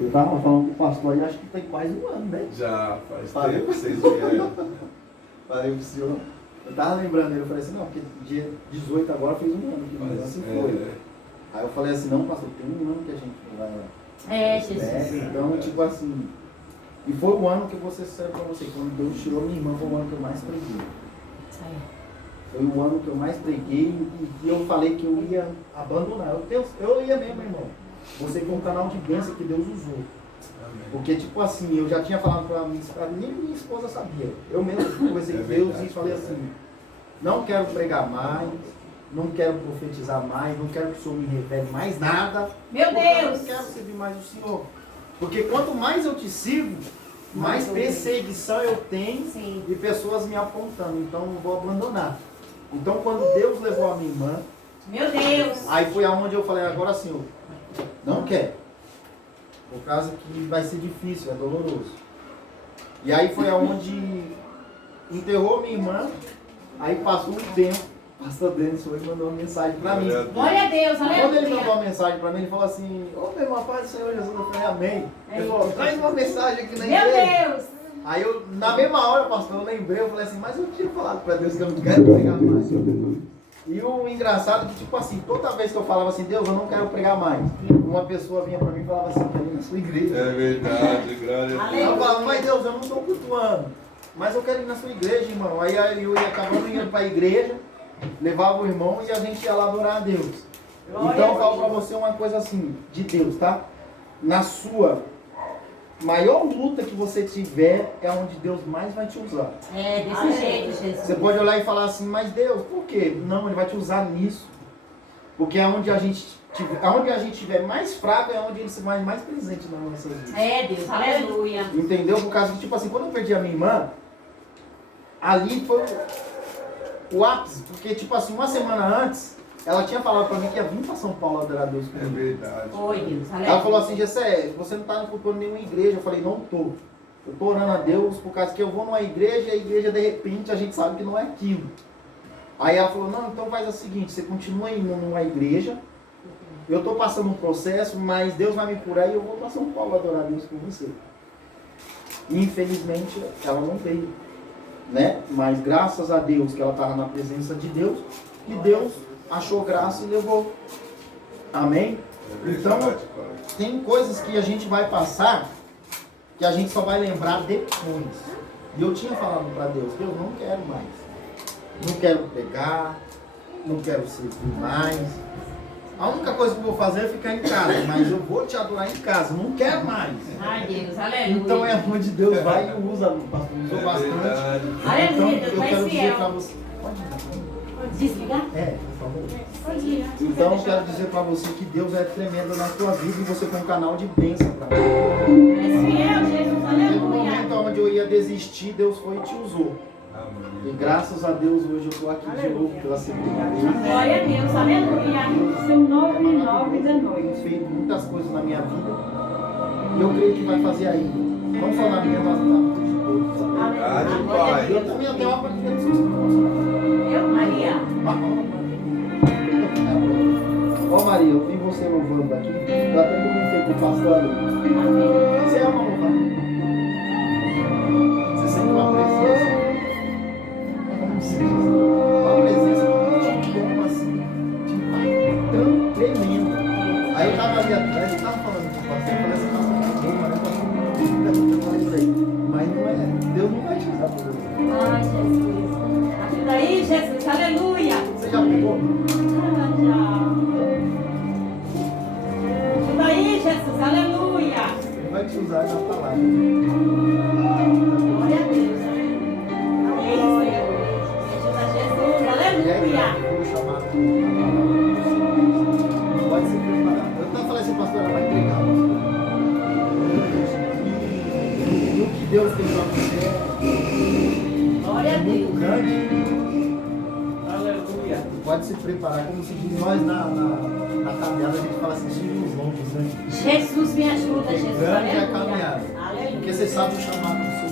Eu tava falando com o pastor aí, acho que tem quase um ano, né? Já faz Falei. tempo, vocês vieram. Falei pro senhor. Eu tava lembrando ele, eu falei assim, não, porque dia 18 agora fez um ano que Mas, assim foi. Aí eu falei assim, não, pastor, tem um ano que a gente vai lá. Jesus. Então, tipo assim, e foi o ano que você serve pra você, quando Deus tirou minha irmã, foi o ano que eu mais preguei. Foi o ano que eu mais preguei e que eu falei que eu ia abandonar. Eu ia mesmo, irmão. Você foi um canal de bênção que Deus usou. Amém. Porque, tipo assim, eu já tinha falado pra minha esposa, nem minha esposa sabia. Eu mesmo conversei com Deus e falei assim, não quero pregar mais, não quero profetizar mais, não quero que o Senhor me revele mais nada. Meu porque eu Deus! não quero servir mais o Senhor. Porque quanto mais eu te sirvo, mais perseguição eu tenho. Sim. E pessoas me apontando. Então eu vou abandonar. Então quando Deus levou a minha irmã, Meu Deus! aí foi aonde eu falei, agora Senhor, não quero. Por causa que vai ser difícil, é doloroso. E aí foi aonde enterrou minha irmã, aí passou um tempo, o pastor Denis foi e mandou uma mensagem pra mim. Glória a Deus, Quando ele mandou aleluia! uma mensagem pra mim, ele falou assim, ô meu irmão, paz do Senhor Jesus, eu falei, amém. Ele falou, traz uma mensagem aqui na Meu igreja. Deus! Aí eu, na mesma hora, pastor, eu lembrei, eu falei assim, mas eu tinha falado pra Deus que eu não quero pregar mais. E o engraçado é que, tipo assim, toda vez que eu falava assim, Deus, eu não quero pregar mais, uma pessoa vinha pra mim e falava assim, quero ir na sua igreja. É verdade, glória a Aí eu Deus. falava, mas Deus, eu não estou cultuando, mas eu quero ir na sua igreja, irmão. Aí eu ia acabando indo pra igreja, levava o irmão e a gente ia lá adorar a Deus. Então eu falo pra você uma coisa assim, de Deus, tá? Na sua maior luta que você tiver, é onde Deus mais vai te usar. É, desse jeito, Jesus. Você pode olhar e falar assim, mas Deus, por quê? Não, Ele vai te usar nisso. Porque é onde a gente estiver mais fraco, é onde Ele se faz mais presente na nossa vida. É, Deus, aleluia. Entendeu? Por causa que, tipo assim, quando eu perdi a minha irmã, ali foi o ápice. Porque, tipo assim, uma semana antes, ela tinha falado pra mim que ia vir pra São Paulo adorar a Deus É comigo. verdade. Oi, Deus, aleluia. Ela falou assim, Gessé, você não tá cultuando nenhuma igreja. Eu falei, não tô. Eu tô orando a Deus por causa que eu vou numa igreja e a igreja, de repente, a gente sabe que não é aquilo. Aí ela falou, não, então faz o seguinte, você continua indo numa igreja, eu tô passando um processo, mas Deus vai me curar e eu vou pra São Paulo adorar a Deus com você. E, infelizmente, ela não veio, né? Mas graças a Deus que ela estava na presença de Deus, e Deus achou graça e levou. Amém? É Então, verdade, pai. tem coisas que a gente vai passar que a gente só vai lembrar depois. E eu tinha falado para Deus, Deus, não quero mais. Não quero pregar, não quero servir mais. A única coisa que eu vou fazer é ficar em casa, mas eu vou te adorar em casa, não quero mais. Ai, Deus, aleluia. Então é onde Deus vai e usa, pastor, usou É bastante. verdade. Então Aleluia, Deus eu vai quero dizer fiel. para você. Pode Desligar? É, por favor. Pode ir. Então eu quero dizer para você que Deus é tremendo na tua vida e você foi um canal de bênção para mim. É fiel, Jesus, Teve um aleluia. momento onde eu ia desistir, Deus foi e te usou. E Amém. graças a Deus hoje eu estou aqui de novo pela segunda vez. Glória a Deus, aleluia. São 9h09 da Tem noite. feito muitas coisas na minha vida e eu creio que vai fazer ainda. Não só na minha, mas na vida de todos. Amém? Verdade, Glória a pai. Eu também tenho uma partida de susto. Eu, Maria. Ó Maria, eu vi você louvando aqui. Eu até comentei com o pastor ali. Amém. Você ama louvar? Você sente uma presença? Uma presença que te toma assim, te faz tão tremendo. Aí eu tava ali atrás, eu tava falando com o pastor, eu falei assim, nossa, boa, né, pastor? Eu falei pra ele, mas não é, Deus não vai te usar por isso. Ai, Jesus. Ajuda aí, Jesus, aleluia. Você já pegou? Ajuda aí, Jesus, aleluia. Ele vai te usar na palavra. Glória a Deus. Amém, Senhor. Ajuda Jesus, E aí, aleluia. eu vou chamar pode se preparar. Eu até falei assim, pastor, ela vai entregar. E o que Deus tem para você Glória é a muito Deus. grande. Aleluia. Pode se preparar, como se diz nós na caminhada, a gente fala assim, os longos, né? Jesus me ajuda, Jesus, Grande é a aleluia. caminhada. Porque Aleluia. você sabe o chamado do seu.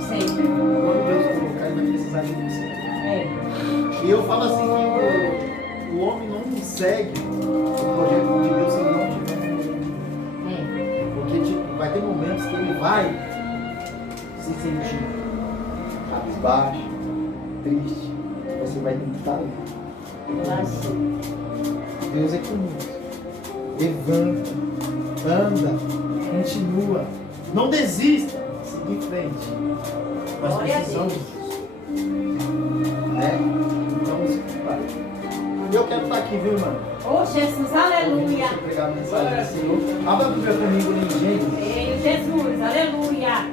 Sempre. Quando Deus colocar, ele vai precisar de você. É. E eu falo assim que o homem não segue o projeto de Deus se ele não tiver. É. Porque, tipo, vai ter momentos que ele vai se sentir cabisbaixo, triste. Você vai ter que estar ali. Deus é conosco. Levanta, anda, continua. Não desista, siga em frente. Nós precisamos disso. Né? Então, Pai. Eu quero estar aqui, viu, irmão? Oh, Jesus, aleluia. Deixa eu pregar a mensagem do Senhor. Abra a Bíblia comigo em Gênesis. Ei, Jesus, aleluia.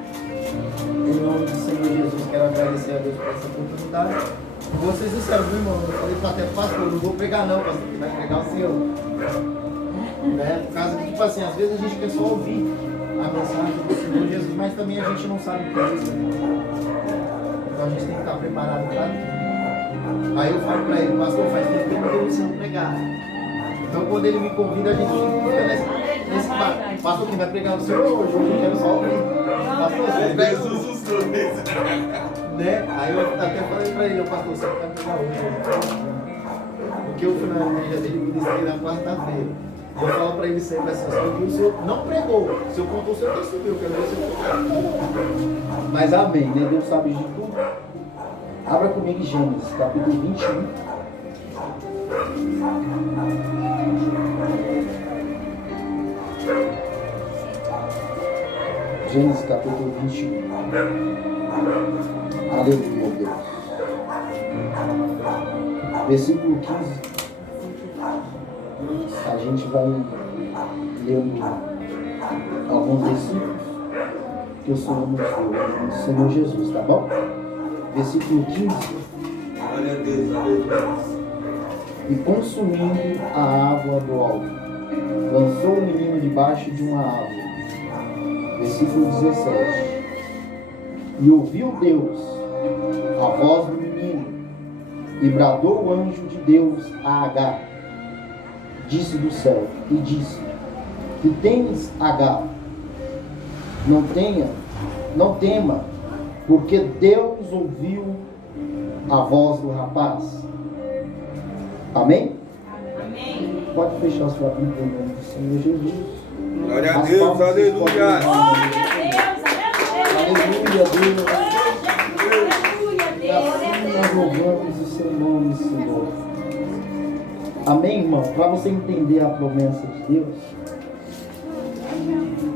Em nome do Senhor Jesus, quero agradecer a Deus por essa oportunidade. Vou ser sincero, viu, irmão? Eu falei para até pastor, não vou pregar não, pastor, que vai pregar o Senhor. Né? Por causa que, tipo assim, às vezes a gente quer só ouvir a mensagem do Senhor Jesus, mas também a gente não sabe o que é isso. Então a gente tem que estar preparado para tudo. Aí eu falo para ele, pastor, faz tempo que eu não tenho missão pregar. Então quando ele me convida, a gente fica nesse pastor, quem vai pregar o Senhor hoje? Hoje eu quero só ouvir. Pastor, você prega Jesus os dois. né? Aí eu até falei pra ele, pastor, você vai pregar hoje. Porque eu fui na igreja dele e ministrei na quarta-feira. Eu falo pra ele sempre assim, o senhor não pregou, o senhor contou o seu testemunho, eu quero ver o seu testemunho. Mas amém, né? Deus sabe de tudo. Abra comigo em Gênesis, capítulo 21. Gênesis capítulo 21. Aleluia, Deus. Versículo 15. A gente vai lendo alguns versículos que o Senhor nos deu, no Senhor Jesus, tá bom? Versículo 15. Glória a Deus, aleluia. E consumindo a água do alto, lançou o menino debaixo de uma árvore. Versículo 17. E ouviu Deus a voz do menino, e bradou o anjo de Deus a Agar. Disse do céu, e disse: que tens, Agar? Não tema, porque Deus ouviu a voz do rapaz. Amém? Amém. Pode fechar sua Bíblia em nome do Senhor Jesus. Glória a As Deus, palmas vocês aleluia. podem- Glória a Deus, aleluia. Aleluia, Deus. Aleluia, E assim nós louvamos o seu nome, Senhor. Amém, irmão? Para você entender a promessa de Deus.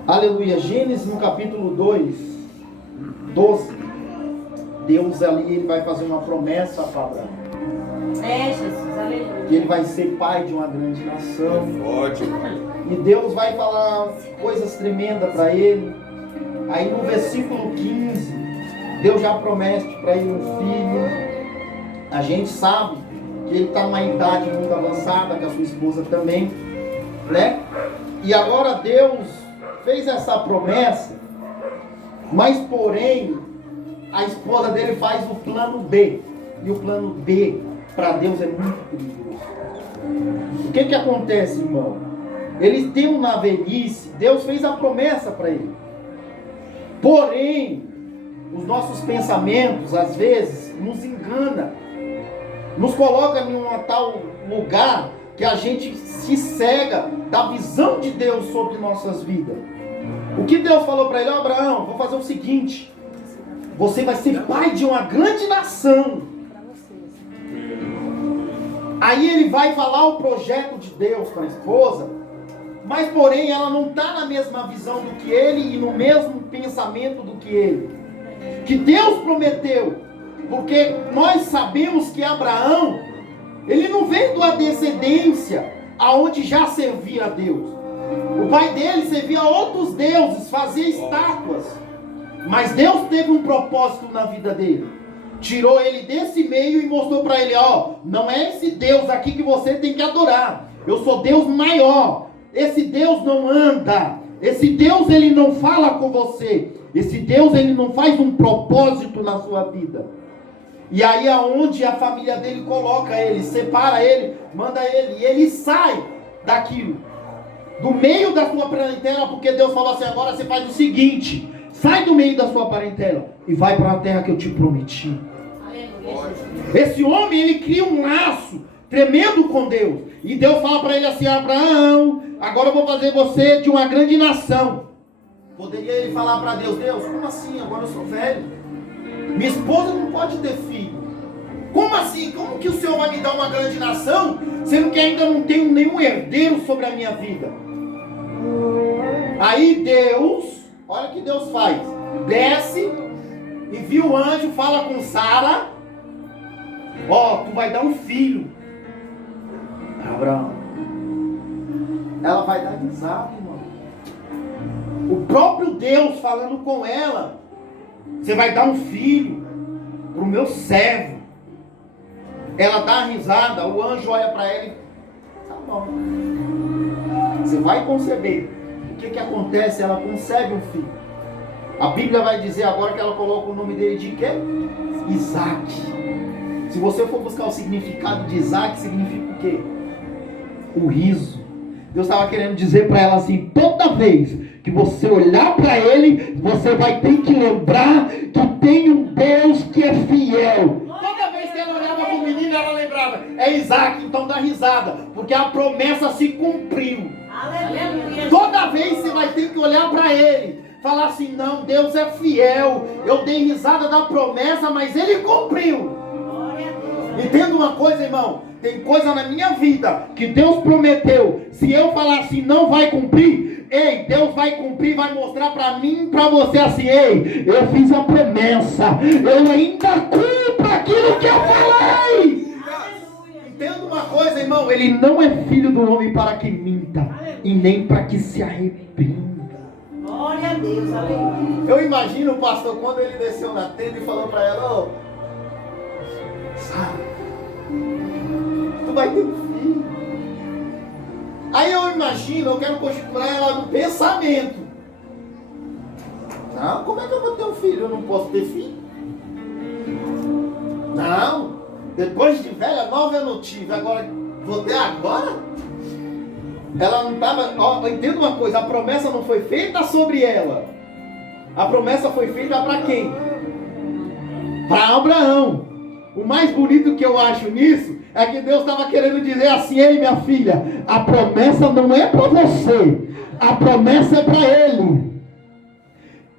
Aleluia. Gênesis no capítulo 2, 12. Deus ali ele vai fazer uma promessa para Abraão. Jesus, aleluia. Que ele vai ser pai de uma grande nação. Forte. E Deus vai falar coisas tremendas para ele. Aí no versículo 15, Deus já promete para ele um filho. A gente sabe que ele está numa idade muito avançada, que a sua esposa também, né? E agora Deus fez essa promessa, mas porém, a esposa dele faz o plano B. E o plano B, para Deus, é muito perigoso. O que acontece, irmão? Eles têm na velhice, Deus fez a promessa para ele. Porém, os nossos pensamentos, às vezes, nos engana. Nos coloca em um tal lugar que a gente se cega da visão de Deus sobre nossas vidas. O que Deus falou para ele? Ó, Abraão, vou fazer o seguinte. Você vai ser pai de uma grande nação. Aí ele vai falar o projeto de Deus para a esposa, mas porém ela não está na mesma visão do que ele e no mesmo pensamento do que ele. Que Deus prometeu, porque nós sabemos que Abraão, ele não veio de uma descendência aonde já servia a Deus. O pai dele servia a outros deuses, fazia estátuas. Mas Deus teve um propósito na vida dele. Tirou ele desse meio e mostrou para ele, ó, não é esse Deus aqui que você tem que adorar. Eu sou Deus maior. Esse Deus não anda. Esse Deus, ele não fala com você. Esse Deus, ele não faz um propósito na sua vida. E aí aonde a família dele coloca ele, separa ele, manda ele, e ele sai daquilo. Do meio da sua parentela, porque Deus falou assim, agora você faz o seguinte, sai do meio da sua parentela e vai para a terra que eu te prometi. Esse homem, ele cria um laço tremendo com Deus. E Deus fala para ele assim, Abraão, agora eu vou fazer você de uma grande nação. Poderia ele falar para Deus: Deus, como assim? Agora eu sou velho. Minha esposa não pode ter filho. Como assim? Como que o Senhor vai me dar uma grande nação, sendo que ainda não tenho nenhum herdeiro sobre a minha vida? Aí Deus, olha o que Deus faz. Desce, envia o anjo, fala com Sara. Ó, tu vai dar um filho. Abraão. Ela vai dar risada, irmão. O próprio Deus falando com ela: você vai dar um filho para o meu servo. Ela dá risada, o anjo olha para ela e: tá bom, você vai conceber. O que acontece? Ela concebe um filho. A Bíblia vai dizer agora que ela coloca o nome dele de quê? Isaac. Se você for buscar o significado de Isaac, significa o quê? O riso. Deus estava querendo dizer para ela assim: toda vez que você olhar para ele, você vai ter que lembrar que tem um Deus que é fiel. Toda vez que ela olhava para o menino, ela lembrava: é Isaac. Então dá risada, porque a promessa se cumpriu. Aleluia. Toda vez você vai ter que olhar para ele, falar assim: não, Deus é fiel. Eu dei risada da promessa, mas ele cumpriu. Entenda uma coisa, irmão. Tem coisa na minha vida que Deus prometeu. Se eu falar assim, não vai cumprir, ei, Deus vai cumprir, vai mostrar para mim e para você assim: ei, eu fiz a promessa, eu ainda cumpro aquilo que eu falei. Entenda uma coisa, irmão. Ele não é filho do homem para que minta, e nem para que se arrependa. Glória a Deus, aleluia. Eu imagino o pastor, quando ele desceu na tenda e falou para ela: ô, Sara, tu vai ter um filho. Aí eu imagino, eu quero constituir ela no pensamento. Não, como é que eu vou ter um filho? Eu não posso ter filho. Não, depois de velha, nova eu não tive. Agora, vou ter agora? Ela não estava... Ó, entenda uma coisa, a promessa não foi feita sobre ela. A promessa foi feita para quem? Para Abraão. O mais bonito que eu acho nisso é que Deus estava querendo dizer assim: ei, minha filha, a promessa não é para você, a promessa é para ele.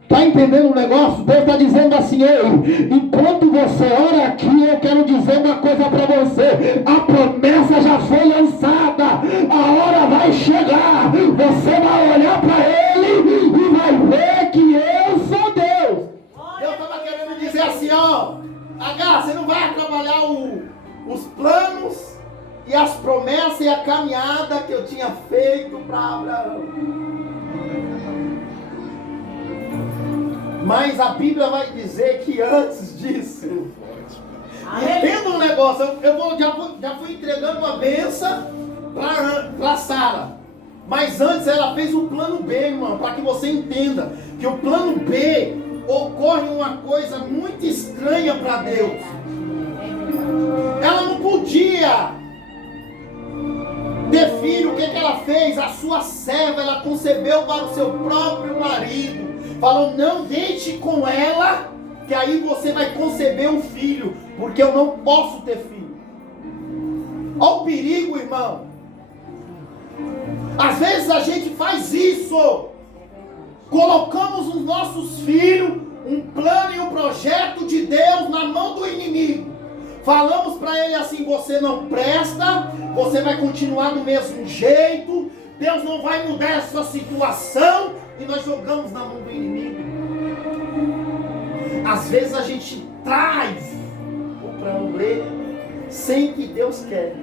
Está entendendo o negócio? Deus está dizendo assim: ei, enquanto você ora aqui, eu quero dizer uma coisa para você: a promessa já foi lançada, a hora vai chegar, você vai olhar para ele e vai ver que eu sou Deus. Deus estava querendo dizer assim: ó, H, você não vai atrapalhar os planos e as promessas e a caminhada que eu tinha feito para Abraão. Mas a Bíblia vai dizer que antes disso, entenda um negócio, já fui entregando uma bênção para Sara. Mas antes ela fez o plano B, irmão, para que você entenda que o plano B ocorre uma coisa muito estranha para Deus. Ela não podia ter filho. O que ela fez? A sua serva, ela concebeu para o seu próprio marido. Falou: não deixe com ela, que aí você vai conceber um filho, porque eu não posso ter filho. Olha o perigo, irmão. Às vezes a gente faz isso. Colocamos os nossos filhos, um plano e um projeto de Deus na mão do inimigo. Falamos para ele assim: você não presta, você vai continuar do mesmo jeito, Deus não vai mudar a sua situação, e nós jogamos na mão do inimigo. Às vezes a gente traz o plano B sem que Deus quer.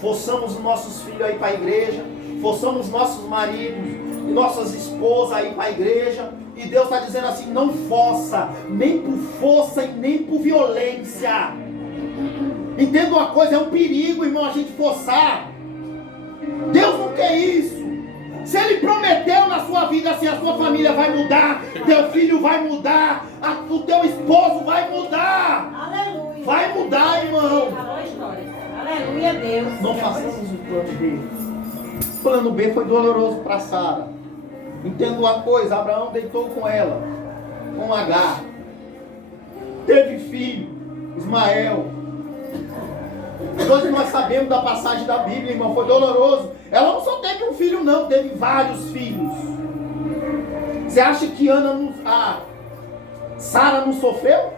Forçamos os nossos filhos a ir para a igreja, forçamos nossos maridos e nossas esposas a ir para a igreja, e Deus está dizendo assim: não força, nem por força e nem por violência. Entenda uma coisa, é um perigo, irmão, a gente forçar. Deus não quer isso. Se Ele prometeu na sua vida assim: a sua família vai mudar, teu filho vai mudar, o teu esposo vai mudar. Aleluia. Vai mudar, irmão. Acabou a história. Aleluia, Deus. Não façamos o plano B. O plano B foi doloroso para Sara. Entenda uma coisa: Abraão deitou com ela, com Agar, teve filho, Ismael. Hoje nós sabemos da passagem da Bíblia, irmão, foi doloroso. Ela não só teve um filho, não, teve vários filhos. Você acha que Sara não sofreu?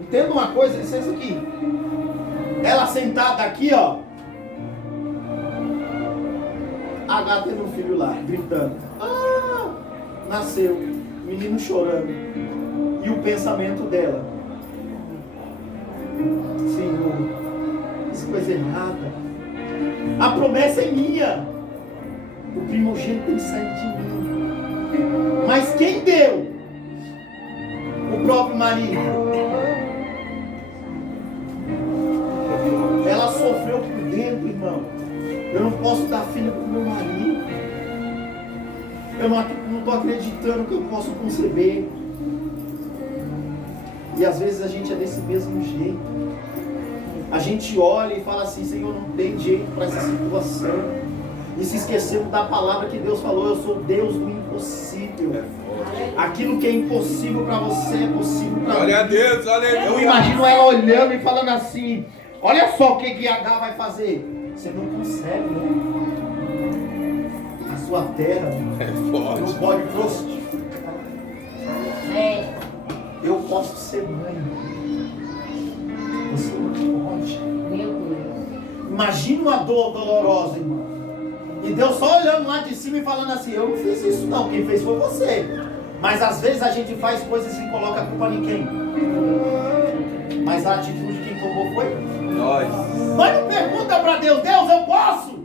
Entenda uma coisa, licença aqui. Ela sentada aqui, ó. H tendo um filho lá, gritando. Nasceu. Menino chorando. E o pensamento dela. Senhor, isso é coisa errada. A promessa é minha. O primogênito tem que sair de mim. Mas quem deu? O próprio marido. Ela sofreu por dentro, irmão. Eu não posso dar filho para o meu marido. Eu não estou acreditando que eu posso conceber. E às vezes a gente é desse mesmo jeito. A gente olha e fala assim: Senhor, não tem jeito para essa situação. E se esquecemos da palavra que Deus falou: eu sou Deus do impossível. Aquilo que é impossível para você é possível para mim. Glória a Deus, aleluia. Eu imagino ela olhando e falando assim: olha só o que H vai fazer. Você não consegue, né? A sua terra não pode frutificar. Eu posso ser mãe. Você não pode. Meu Deus. Imagina uma dor dolorosa, irmão. E Deus só olhando lá de cima e falando assim: eu não fiz isso não, quem fez foi você. Mas às vezes a gente faz coisas e coloca a culpa em quem? Mas a atitude de quem tomou foi? Nós. Mas não pergunta para Deus: Deus, eu posso?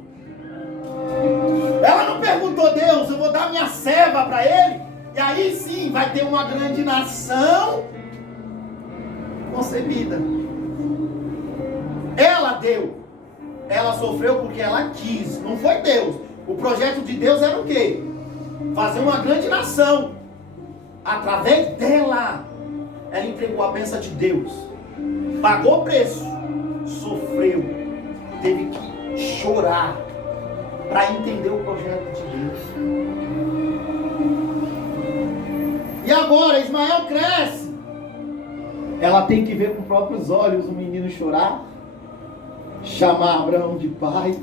Ela não perguntou: Deus, eu vou dar minha serva para ele? E aí sim vai ter uma grande nação concebida. Ela deu. Ela sofreu porque ela quis. Não foi Deus. O projeto de Deus era o quê? Fazer uma grande nação. Através dela, ela entregou a bênção de Deus. Pagou o preço. Sofreu. Teve que chorar para entender o projeto de Deus. E agora Ismael cresce. Ela tem que ver com próprios olhos o menino chorar. Chamar Abraão de pai.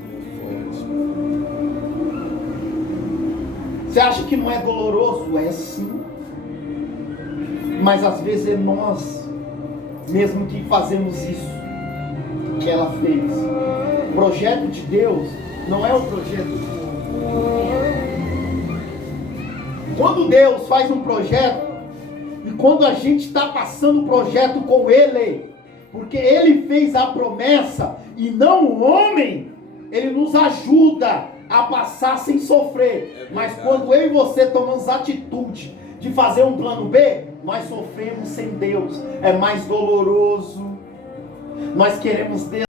Você acha que não é doloroso? É sim. Mas às vezes é nós mesmo que fazemos isso que ela fez. O projeto de Deus não é o projeto do homem. Quando Deus faz um projeto, e quando a gente está passando o projeto com Ele, porque Ele fez a promessa e não o homem, Ele nos ajuda a passar sem sofrer. Mas quando eu e você tomamos atitude de fazer um plano B, nós sofremos sem Deus. É mais doloroso. Nós queremos Deus.